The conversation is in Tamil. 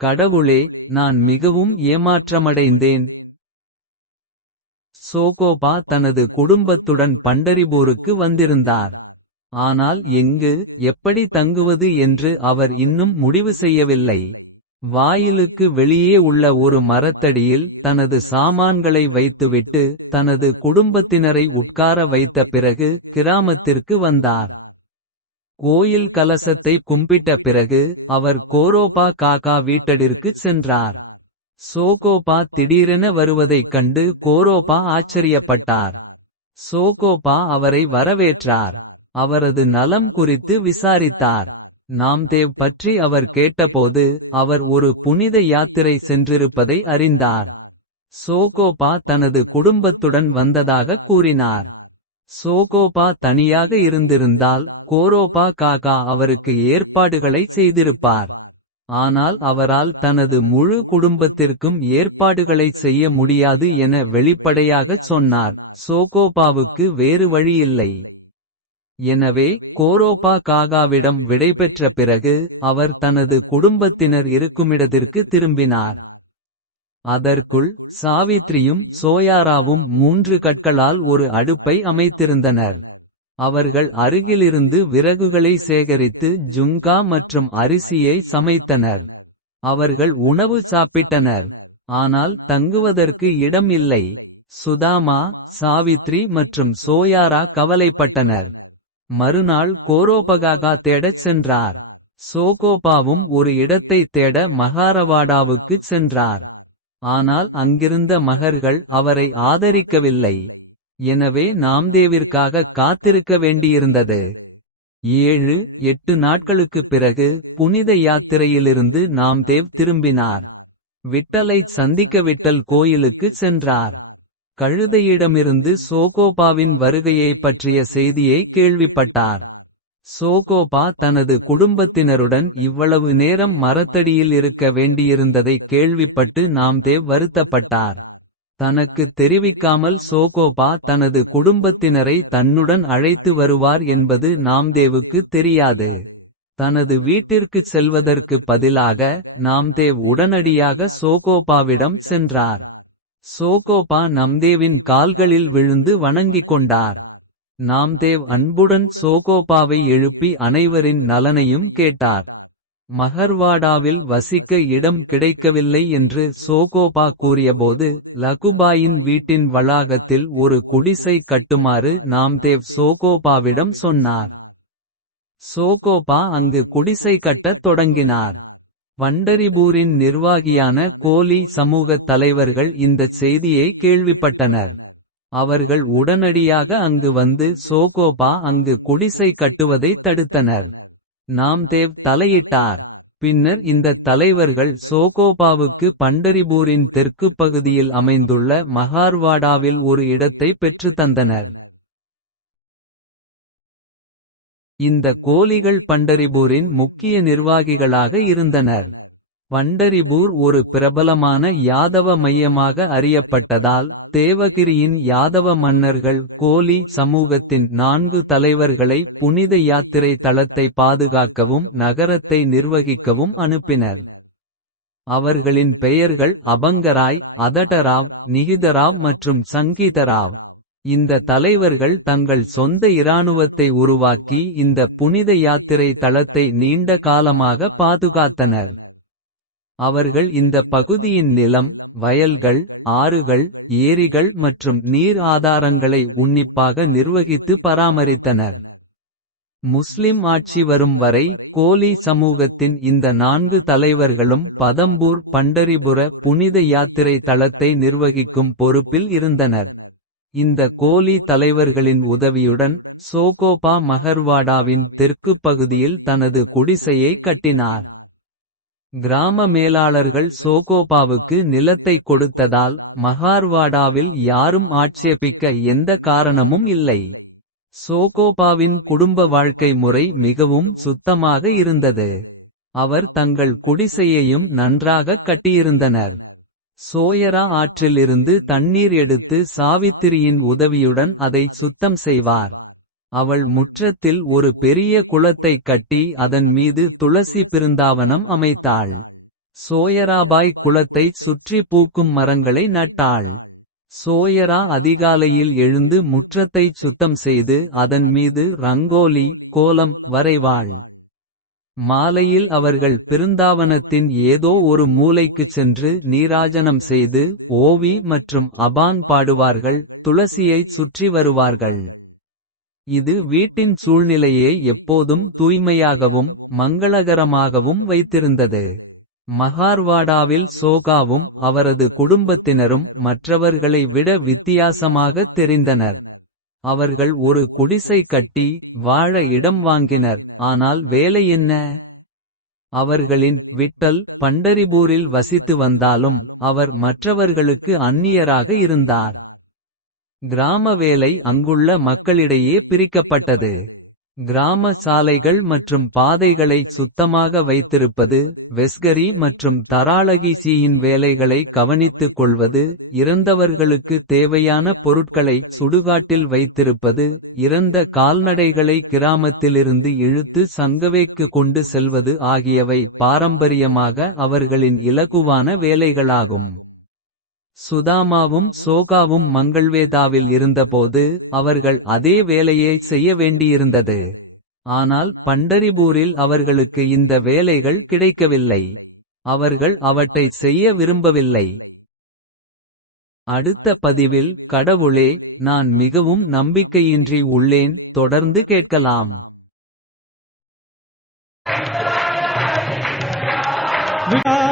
கடவுளே நான் மிகவும் ஏமாற்றமடைந்தேன். சோகோபா தனது குடும்பத்துடன் பண்டரிபூருக்கு வந்திருந்தார். ஆனால் எங்கு எப்படி தங்குவது என்று அவர் இன்னும் முடிவு செய்யவில்லை. வாயிலுக்கு வெளியே உள்ள ஒரு மரத்தடியில் தனது சாமான்களை வைத்துவிட்டு தனது குடும்பத்தினரை உட்கார வைத்த பிறகு கிராமத்திற்கு வந்தார். கோயில் கலசத்தை கும்பிட்ட பிறகு அவர் கோரோபா காகா வீட்டடிற்குச் சென்றார். சோகோபா திடீரென வருவதைக் கண்டு கோரோபா ஆச்சரியப்பட்டார். சோகோபா அவரை வரவேற்றார். அவரது நலம் குறித்து விசாரித்தார். நாம்தேவ் பற்றி அவர் கேட்டபோது அவர் ஒரு புனித யாத்திரை சென்றிருப்பதை அறிந்தார். சோகோபா தனது குடும்பத்துடன் வந்ததாக கூறினார். சோகோபா தனியாக இருந்திருந்தால் கோரோபா காகா அவருக்கு ஏற்பாடுகளை செய்திருப்பார். ஆனால் அவரால் தனது முழு குடும்பத்திற்கும் ஏற்பாடுகளை செய்ய முடியாது என வெளிப்படையாகச் சொன்னார். சோகோபாவுக்கு வேறு வழியில்லை. எனவே கோரோபா காகாவிடம் விடைபெற்ற பிறகு அவர் தனது குடும்பத்தினர் இருக்குமிடத்திற்கு திரும்பினார். அதற்குள் சாவித்ரியும் சோயாராவும் மூன்று கற்களால் ஒரு அடுப்பை அமைத்திருந்தனர். அவர்கள் அருகிலிருந்து விறகுகளை சேகரித்து ஜுங்கா மற்றும் அரிசியை சமைத்தனர். அவர்கள் உணவு சாப்பிட்டனர். ஆனால் தங்குவதற்கு இடம் இல்லை. சுதாமா சாவித்ரி மற்றும் சோயாரா கவலைப்பட்டனர். மறுநாள் கோரோபகாகா தேடச் சென்றார். சோகோபாவும் ஒரு இடத்தை தேட மகாரவாடாவுக்குச் சென்றார். ஆனால் அங்கிருந்த மகர்கள் அவரை ஆதரிக்கவில்லை. எனவே நாம்தேவிற்காக காத்திருக்க வேண்டியிருந்தது. ஏழு எட்டு நாட்களுக்குப் பிறகு புனித யாத்திரையிலிருந்து நாம்தேவ் திரும்பினார். விட்டலைச் சந்திக்க விட்டல் கோயிலுக்குச் சென்றார். கழுதையிடமிருந்து சோகோபாவின் வருகையைப் பற்றிய செய்தியை கேள்விப்பட்டார். சோகோபா தனது குடும்பத்தினருடன் இவ்வளவு நேரம் மரத்தடியில் இருக்க வேண்டியிருந்ததை கேள்விப்பட்டு நாம்தேவ் வருத்தப்பட்டார். தனக்கு தெரிவிக்காமல் சோகோபா தனது குடும்பத்தினரை தன்னுடன் அழைத்து வருவார் என்பது நாம்தேவுக்கு தெரியாது. தனது வீட்டிற்குச் செல்வதற்கு பதிலாக நாம்தேவ் உடனடியாக சோகோபாவிடம் சென்றார். சோகோபா நம்தேவின் கால்களில் விழுந்து வணங்கிக் கொண்டார். நாம்தேவ் அன்புடன் சோகோபாவை எழுப்பி அனைவரின் நலனையும் கேட்டார். மகர்வாடாவில் வசிக்க இடம் கிடைக்கவில்லை என்று சோகோபா கூறியபோது லகுபாயின் வீட்டின் வளாகத்தில் ஒரு குடிசை கட்டுமாறு நாம்தேவ் சோகோபாவிடம் சொன்னார். சோகோபா அங்கு குடிசை கட்டத் தொடங்கினார். வண்டரிபூரின் நிர்வாகியான கோலி சமூகத் தலைவர்கள் இந்தச் செய்தியை கேள்விப்பட்டனர். அவர்கள் உடனடியாக அங்கு வந்து சோகோபா அங்கு குடிசை கட்டுவதைத் தடுத்தனர். நாம்தேவ் தலையிட்டார். பின்னர் இந்த தலைவர்கள் சோகோபாவுக்கு பண்டரிபூரின் தெற்குப் பகுதியில் அமைந்துள்ள மகார்வாடாவில் ஒரு இடத்தை பெற்று தந்தனர். இந்த கோலிகள் பண்டரிபூரின் முக்கிய நிர்வாகிகளாக இருந்தனர். பண்டரிபூர் ஒரு பிரபலமான யாதவ மையமாக அறியப்பட்டதால் தேவகிரியின் யாதவ மன்னர்கள் கோலி சமூகத்தின் நான்கு தலைவர்களை புனித யாத்திரை தளத்தை பாதுகாக்கவும் நகரத்தை நிர்வகிக்கவும் அனுப்பினர். அவர்களின் பெயர்கள் அபங்கராய் அதடராவ் நிகிதராவ் மற்றும் சங்கீதராவ். இந்த தலைவர்கள் தங்கள் சொந்த இராணுவத்தை உருவாக்கி இந்த புனித யாத்திரை தளத்தை நீண்ட காலமாக பாதுகாத்தனர். அவர்கள் இந்த பகுதியின் நிலம் வயல்கள் ஆறுகள் ஏரிகள் மற்றும் நீர் ஆதாரங்களை உன்னிப்பாக நிர்வகித்து பராமரித்தனர். முஸ்லிம் ஆட்சி வரும் வரை கோலி சமூகத்தின் இந்த நான்கு தலைவர்களும் பதம்பூர் பண்டரிபுர புனித யாத்திரை தளத்தை நிர்வகிக்கும் பொறுப்பில் இருந்தனர். இந்த கோலி தலைவர்களின் உதவியுடன் சோகோபா மகர்வாடாவின் தெற்குப் பகுதியில் தனது குடிசையை கட்டினார். கிராம மேலாளர்கள் சோகோபாவுக்கு நிலத்தை கொடுத்ததால் மகார்வாடாவில் யாரும் ஆட்சேபிக்க எந்த காரணமும் இல்லை. சோகோபாவின் குடும்ப வாழ்க்கை முறை மிகவும் சுத்தமாக இருந்தது. அவர் தங்கள் குடிசையையும் நன்றாகக் கட்டியிருந்தனர். சோயரா ஆற்றிலிருந்து தண்ணீர் எடுத்து சாவித்திரியின் உதவியுடன் அதை சுத்தம் செய்வார். அவள் முற்றத்தில் ஒரு பெரிய குளத்தைக் கட்டி அதன் மீது துளசி பிருந்தாவனம் அமைத்தாள் சோயராபாய் குளத்தைச் சுற்றி பூக்கும் மரங்களை நட்டாள். சோயரா அதிகாலையில் எழுந்து முற்றத்தைச் சுத்தம் செய்து அதன் மீது ரங்கோலி கோலம் வரைவாள். மாலையில் அவர்கள் பிருந்தாவனத்தின் ஏதோ ஒரு மூலைக்குச் சென்று நீராஜனம் செய்து ஓவி மற்றும் அபான் பாடுவார்கள் துளசியைச் சுற்றி வருவார்கள். இது வீட்டின் சூழ்நிலையை எப்போதும் தூய்மையாகவும் மங்களகரமாகவும் வைத்திருந்தது. மகார்வாடாவில் சோகாவும் அவரது குடும்பத்தினரும் மற்றவர்களை விட வித்தியாசமாகத் தெரிந்தனர். அவர்கள் ஒரு குடிசை கட்டி வாழ இடம் வாங்கினர் ஆனால் வேலை என்ன. அவர்களின் விட்டல் பண்டரிபூரில் வசித்து வந்தாலும் அவர் மற்றவர்களுக்கு அந்நியராக இருந்தார். கிராம வேலை அங்குள்ள மக்களிடையே பிரிக்கப்பட்டது. கிராம சாலைகள் மற்றும் பாதைகளை சுத்தமாக வைத்திருப்பது. வெஸ்கரி மற்றும் தராளகிசியின் வேலைகளை கவனித்துக் கொள்வது. இறந்தவர்களுக்கு தேவையான பொருட்களை சுடுகாட்டில் வைத்திருப்பது. இறந்த கால்நடைகளை கிராமத்திலிருந்து இழுத்து சங்கவேக்கு கொண்டு செல்வது ஆகியவை பாரம்பரியமாக அவர்களின் இலகுவான வேலைகளாகும். சுதாமாவும் சோகாவும் மங்கள்வேதாவில் இருந்தபோது. அவர்கள் அதே வேலையை செய்ய வேண்டியிருந்தது. ஆனால் பண்டரிபூரில் அவர்களுக்கு இந்த வேலைகள் கிடைக்கவில்லை. அவர்கள் அவற்றைச் செய்ய விரும்பவில்லை. அடுத்த பதிவில் கடவுளே நான் மிகவும் நம்பிக்கையின்றி உள்ளேன் தொடர்ந்து கேட்கலாம். விழா